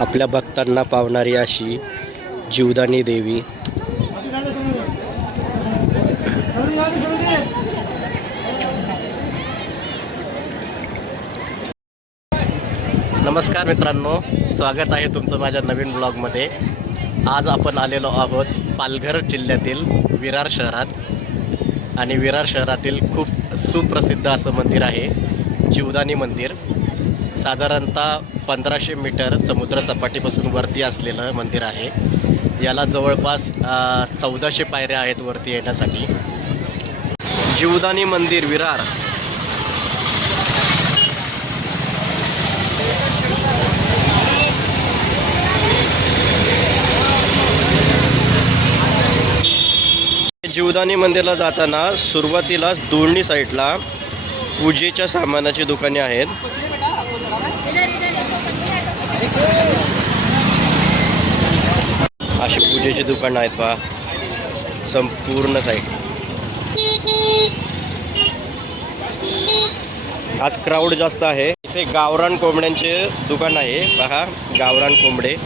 आपल्या भक्तांना पावणारी अशी जीवदानी देवी। नमस्कार मित्रांनो, स्वागत आहे तुमचं माझ्या नवीन ब्लॉगमध्ये। आज आपण आलेलो आहोत पालघर जिल्ह्यातील विरार शहरात आणि विरार शहरातील खूप सुप्रसिद्ध असं मंदिर आहे जीवदानी मंदिर। साधारणतः 1500 मीटर समुद्रसपाटीपासून वरती असलेलं मंदिर आहे। याला जवळपास 1400 पायऱ्या आहेत वरती येण्यासाठी। जीवदानी मंदिर विरार। जीवदानी मंदिरला जाताना सुरुवातीला दोन्ही साईडला पूजेच्या सामानाची दुकाने आहेत। अशी पूजेची दुकानं आहेत पहा संपूर्ण साईड। आज क्राऊड जास्त आहे। इथे गावरान कोंबड्यांचे दुकान आहे पहा, गावरान कोंबडे।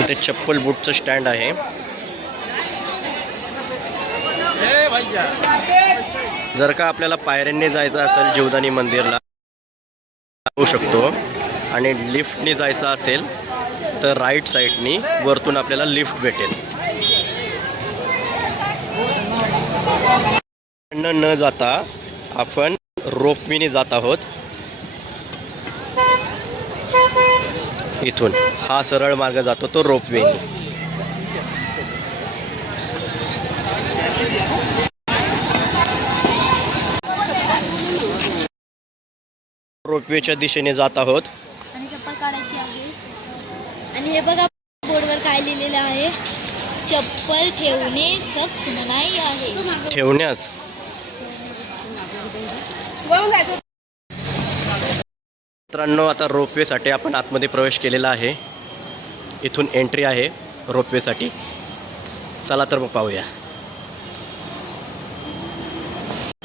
इथे चप्पल बूटचं स्टँड आहे। जर का आपल्याला पायऱ्यांनी जायचं असेल जीवदानी मंदिरला जाऊ शकतो, आणि लिफ्टने जायचं असेल तर राईट साईडनी वरतून आपल्याला लिफ्ट भेटेल। न जाता आपण रोपवेने जात आहोत। इथून हा सरळ मार्ग जातो तो रोपवेने। रोपवेच्या दिशेने जात आहोत। आणि चप्पल काढायची आहे। आणि हे बघा बोर्डवर काय लिहिलेलं आहे, चप्पल ठेवणे सक्त मनाई आहे। ठेवण्यास मित्रांनो, आता रोपवेसाठी आपण आतमध्ये प्रवेश केलेला आहे। इथून एंट्री आहे रोपवेसाठी। चला तर मग पाहूया।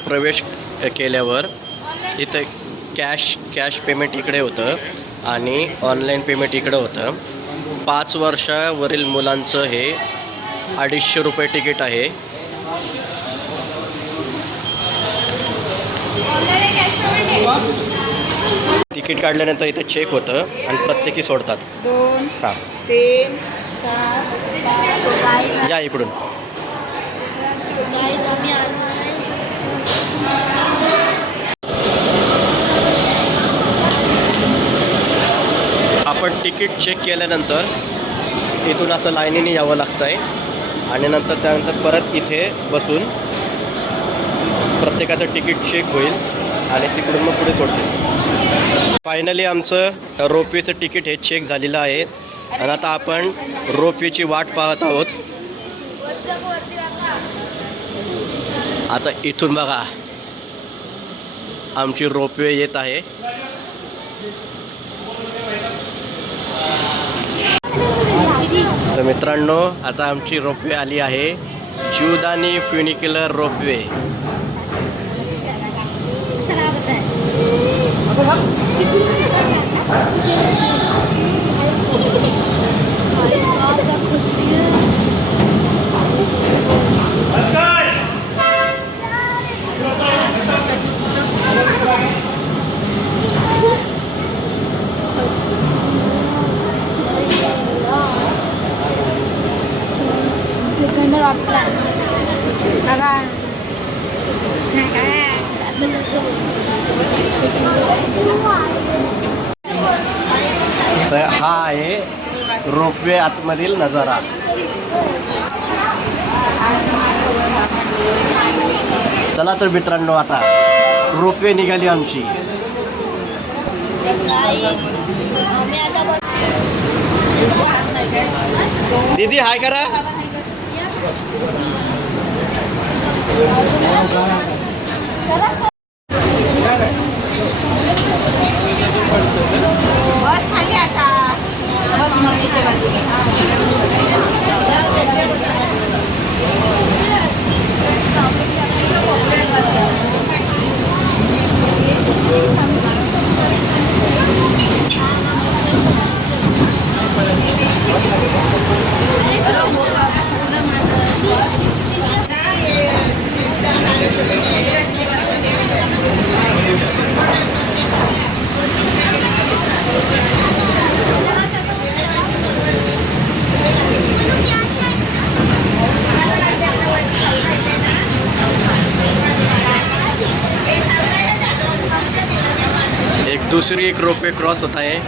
प्रवेश केल्यावर इथे कॅश पेमेंट इकडे होतं आणि ऑनलाईन पेमेंट इकडे होतं। 5 वर्षावरील मुलांचं हे 250 रुपये तिकीट आहे। तिकीट काढल्यानंतर इथे चेक होतं आणि प्रत्येकी सोडतात। 2 हां 3 4 या इकडून। आपण तिकीट चेक केल्यानंतर इथून असं लाईनीने यावं लागतं आहे आणि नंतर त्यानंतर परत इथे बसून प्रत्येकाचं तिकीट चेक होईल आणि तिकडून मग पुढे सोडते। फायनली आमचं रोपवेचं तिकीट हे चेक झालेलं आहे आणि आता आपण रोपवेची वाट पाहत आहोत। आता इथून बघा आमची रोपवे येत आहे। तर मित्रांनो, आता आमची रोपवे आली आहे, जीवदानी फ्युनिक्युलर रोपवे। तर हा आहे रोपवे आतमधील नजारा. चला तर मित्रांनो, आता रोपवे निघाली आमची. आम्ही आता बघ दीदी हाय करा. बस खाली आता बघ मम्मीच्या बाजूने. दूसरी एक रोपवे क्रॉस होता है.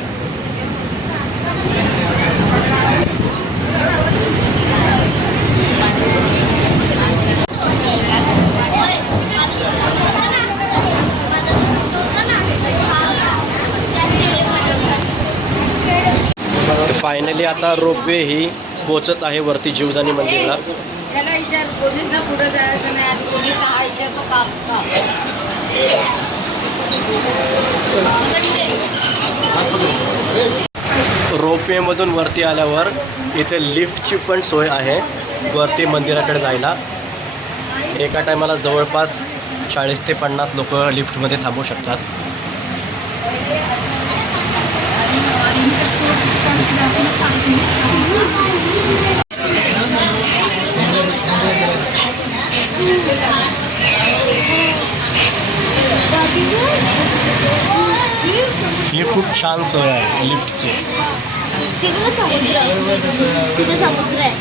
फायनली आता रोपवे ही पोचत आहे वरती जीवदानी मंदिरला. त्याला विचार कोणीच पुढे जायचं नाही आणि कोणी हा विचारतो का. रोपवेमधून वरती आल्यावर इथे लिफ्टची पण सोय आहे वरती मंदिराकडे जायला. एका टायमाला जवळपास 40 ते 50 लोक लिफ्टमध्ये थांबू शकतात. ही खूप छान सोय आहे लिफ्टची. तिकडे समुद्र, तिथे समुद्र आहे,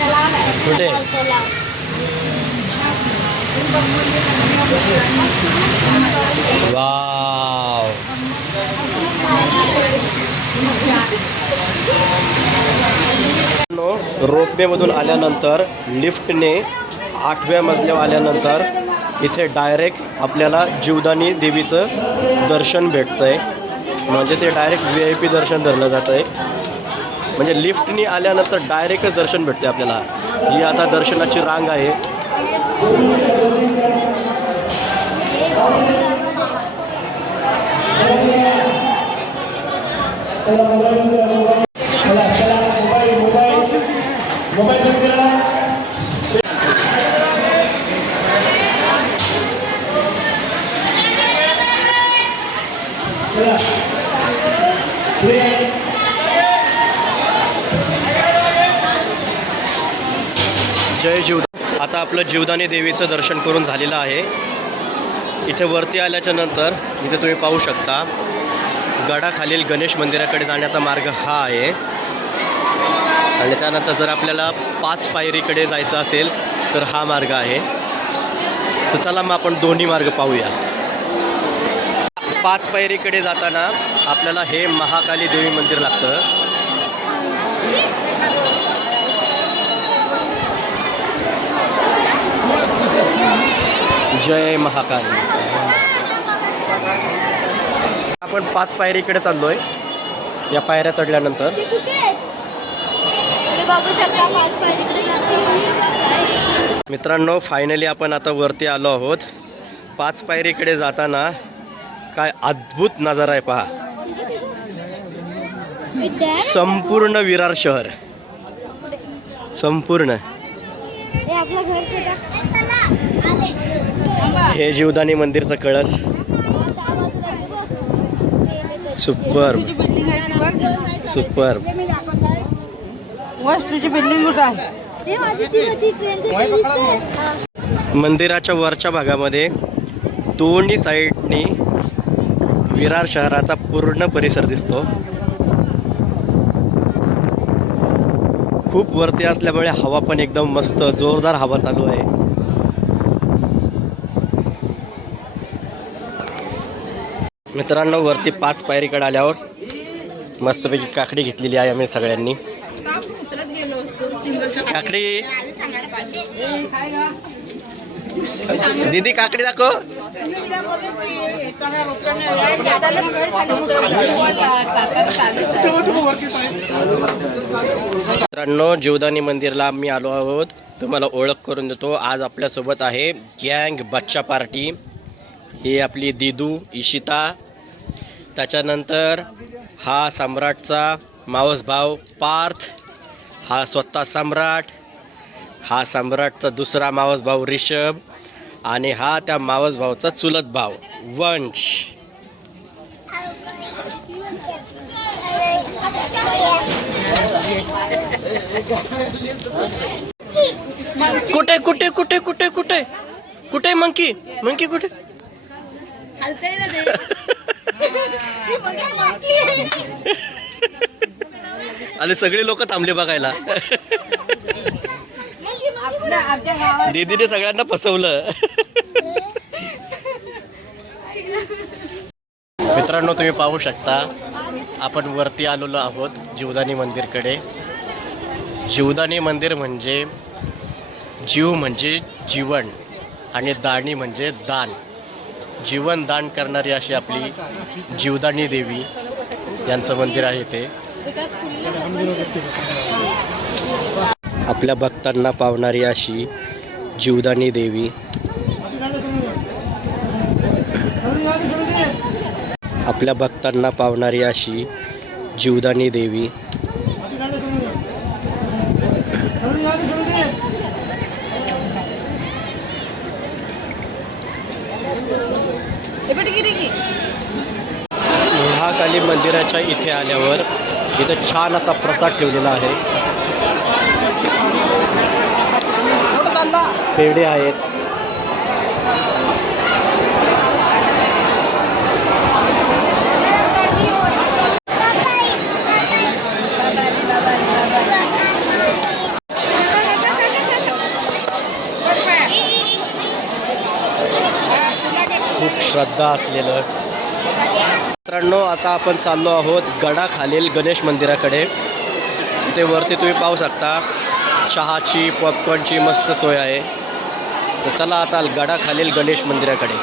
तलाव आहे. कुठे? तलाव. वाव. रोपवेमधून आल्यानंतर लिफ्टने 8व्या मजल्यावर आल्यानंतर इथे डायरेक्ट आपल्याला जीवदानी देवीचं दर्शन भेटतं आहे. म्हणजे ते डायरेक्ट VIP दर्शन धरलं जातं आहे. म्हणजे लिफ्टनी आल्यानंतर डायरेक्टच दर्शन भेटते आपल्याला. ही आता दर्शनाची रांग आहे. जय जीव. आता आपलं जीवदानी देवीचं दर्शन करून झालेलं आहे. इथे वरती आल्याच्या नंतर इथे तुम्ही पाहू शकता गडाखालील गणेश मंदिराकडे जाण्याचा मार्ग हा आहे. आणि त्यानंतर जर आपल्याला 5 पायरीकडे जायचं असेल तर हा मार्ग आहे. तर चला मग आपण दोन्ही मार्ग पाहूया. 5 पायरीकडे जाताना आपल्याला हे महाकाली देवी मंदिर लागतं. जय महाकाली. आपण 5 पायरीकडे चाललोय. या पायऱ्या चढल्यानंतर बघू शकता 5 पायरीकडे जाणार. मित्रांनो, फायनली आपण आता वरती आलो आहोत. 5 पायरीकडे जाताना काय अद्भुत नजारा आहे पहा. संपूर्ण विरार शहर, संपूर्ण. हे आपलं घर सुद्धा. हे जीवदानी मंदिरचं कळस. Super super. तुझी बिल्डिंग कुठं आहे? मंदिराच्या वरच्या भागामध्ये दोन्ही साईडनी विरार शहराचा पूर्ण परिसर दिसतो. खूप वरती असल्यामुळे हवा पण एकदम मस्त जोरदार हवा चालू आहे. मित्रांनो, वरती 5 पायरीकडे आल्यावर मस्तपैकी काकडी घेतलेली आहे आम्ही सगळ्यांनी. काकडी दीदी काकडी दाखव. मित्रांनो जीवदानी मंदिरला आम्ही आलो आहोत. तुम्हाला ओळख करून देतो. आज आपल्यासोबत आहे गँग बच्चा पार्टी. ही आपली दिदू इशिता, त्याच्यानंतर हा सम्राटचा मावस भाव पार्थ, हा स्वतः सम्राट, हा सम्राटचा दुसरा मावस भाऊ ऋषभ आणि हा त्या मावस भाऊचा चुलत भाव वंश. कुठे कुठे कुठे कुठे कुठे कुठे मंकी मंकी कुठे? आणि सगळे लोक थांबले बघायला. दीदीने सगळ्यांना फसवलं. मित्रांनो तुम्ही पाहू शकता आपण वरती आलेलो आहोत जीवदानी मंदिरकडे. जीवदानी मंदिर म्हणजे जीव म्हणजे जीवन आणि दानी म्हणजे दान. जीवन दान करणारी अशी आपली जीवदानी देवी यांचं मंदिर आहे ते. आपल्या भक्तांना पावणारी अशी जीवदानी देवी. आपल्या भक्तांना पावणारी अशी जीवदानी देवी. महाकाली मंदिराच्या इथे आल्यावर इथं छान असा प्रसाद ठेवलेला आहे. पेढे आहेत. खूप श्रद्धा असलेलं. मित्रांनो आता आपण चाललो आहोत गडाखालील गणेश मंदिराकडे. इथे वरती तुम्ही पाहू शकता चहाची पॉपकॉर्नची मस्त सोय आहे. तर चला आता गडाखालील गणेश मंदिराकडे.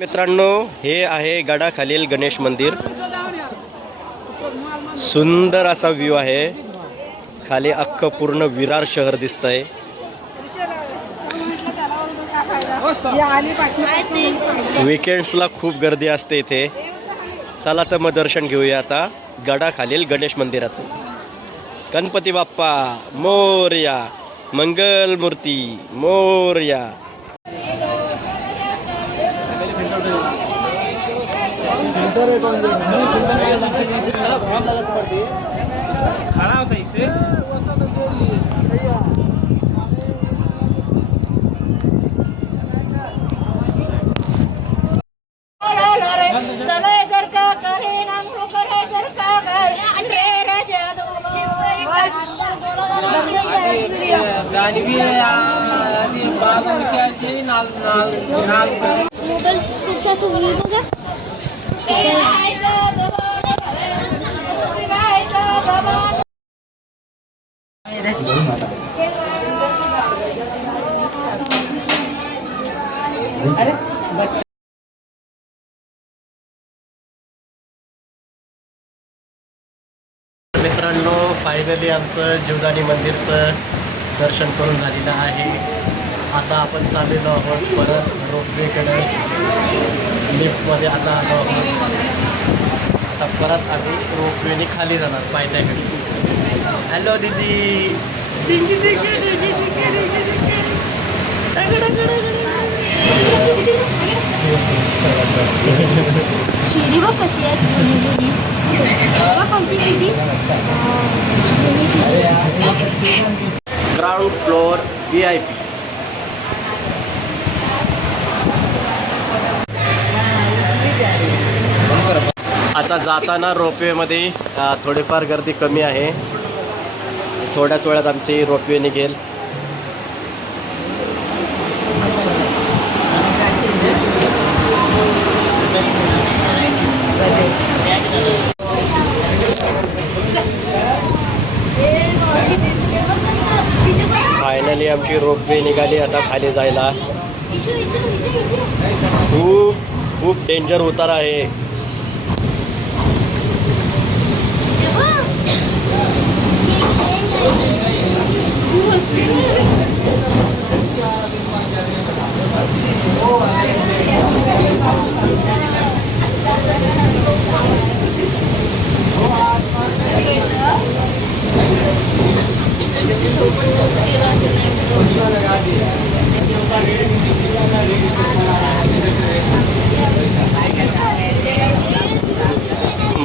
मित्रांनो हे आहे गडाखालील गणेश मंदिर. सुंदर असा व्ह्यू आहे. खाली अख्खं पूर्ण विरार शहर दिसतंय. वीकेंड्सला खूप गर्दी असते इथे. चला तर मग दर्शन घेऊया आता गडाखालील गणेश मंदिराचं. गणपती बाप्पा मोरया, मंगल मूर्ती मोरया. मोबाईल सुद्धा सोडली बघा. मित्रांनो फायनली आमचं जीवदानी मंदिरचं दर्शन करून झालेलं आहे. आता आपण चाललेलो आहोत परत रोपवेकडे. लिफ्टमध्ये आता आलो आहोत. आता परत आम्ही रोपवेने खाली जाणार पायथ्याकडे. हॅलो दीदी. शिडी बघ कशी आहे. कोणती ग्राउंड फ्लोअर VIP. आता जाताना रोपवेमध्ये थोडीफार गर्दी कमी आहे. थोड्याच वेळात आमची रोपवे निघेल. फायनली आमची रोपवे निघाली आता खाली जायला. इशू इशू इथे खूप खूप डेंजर उतार आहे.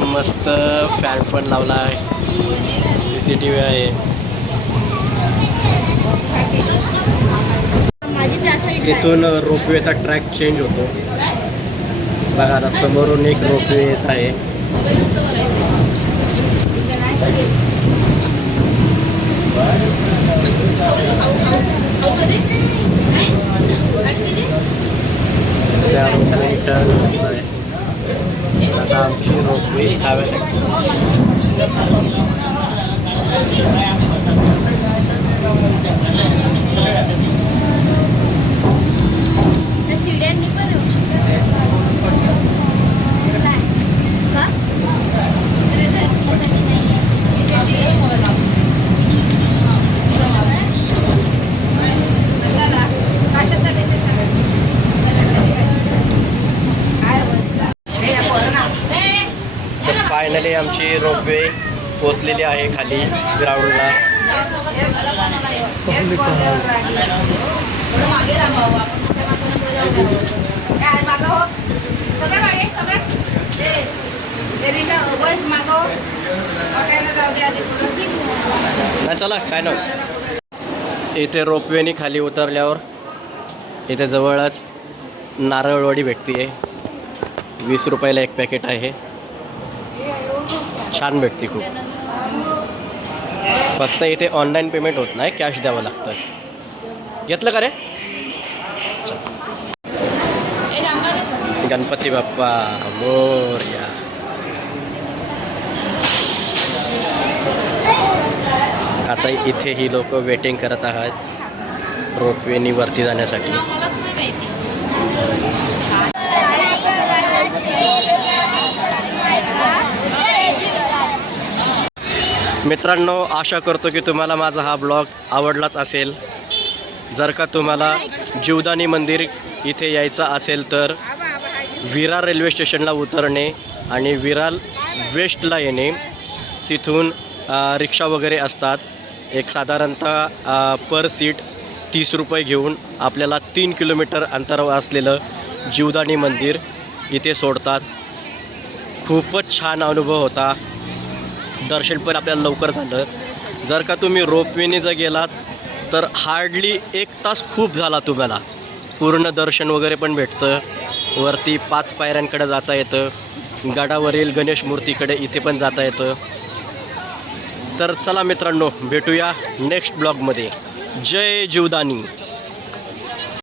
मस्त फॅन पण लावला आहे. CCTV आहे. माझी त्या साईड इथून रोपवेचा ट्रॅक चेंज होतो. बघा आता समोरून एक रोपवे येत आहे. त्या रोपवे टर्न होत आहे. आता आमची रोपवे डाव्यासाठी त्या सीड्यांनी पण येऊ शकतात का? तर फायनली आमची रोपवे पोचलेली आहे खाली ग्राउंडला. नाही चला काय नव्हतं. इथे रोपवेनी खाली उतरल्यावर इथे जवळच नारळवडी भेटते. 20 रुपयाला एक पॅकेट आहे. छान भेटते खूप. फक्त इथे ऑनलाईन पेमेंट होत नाही, कॅश द्यावं लागतं. घेतलं का रे? गणपती बाप्पा मोरया. आता इथे ही लोक वेटिंग करत आहात रोपवेनी वरती जाण्यासाठी. मित्रांनो, आशा करतो की तुम्हाला माझा हा ब्लॉग आवडलाच असेल. जर का तुम्हाला जीवदानी मंदिर इथे यायचं असेल तर विरार रेल्वे स्टेशनला उतरणे आणि विरार वेस्टला येणे. तिथून रिक्षा वगैरे असतात. एक साधारणतः पर सीट 30 रुपये घेऊन आपल्याला 3 किलोमीटर अंतरावर असलेलं जीवदानी मंदिर इथे सोडतात. खूपच छान अनुभव होता. दर्शन पण आपल्याला लवकर झालं. जर का तुम्ही रोपवेने जर गेलात तर हार्डली 1 तास खूप झाला तुम्हाला. पूर्ण दर्शन वगैरे पण भेटतं. वरती 5 पायऱ्यांकडे जाता येतं. गडावरील गणेश मूर्तीकडे इथे पण जाता येतं. तर चला मित्रांनो, भेटूया नेक्स्ट ब्लॉगमध्ये. जय जीवदानी.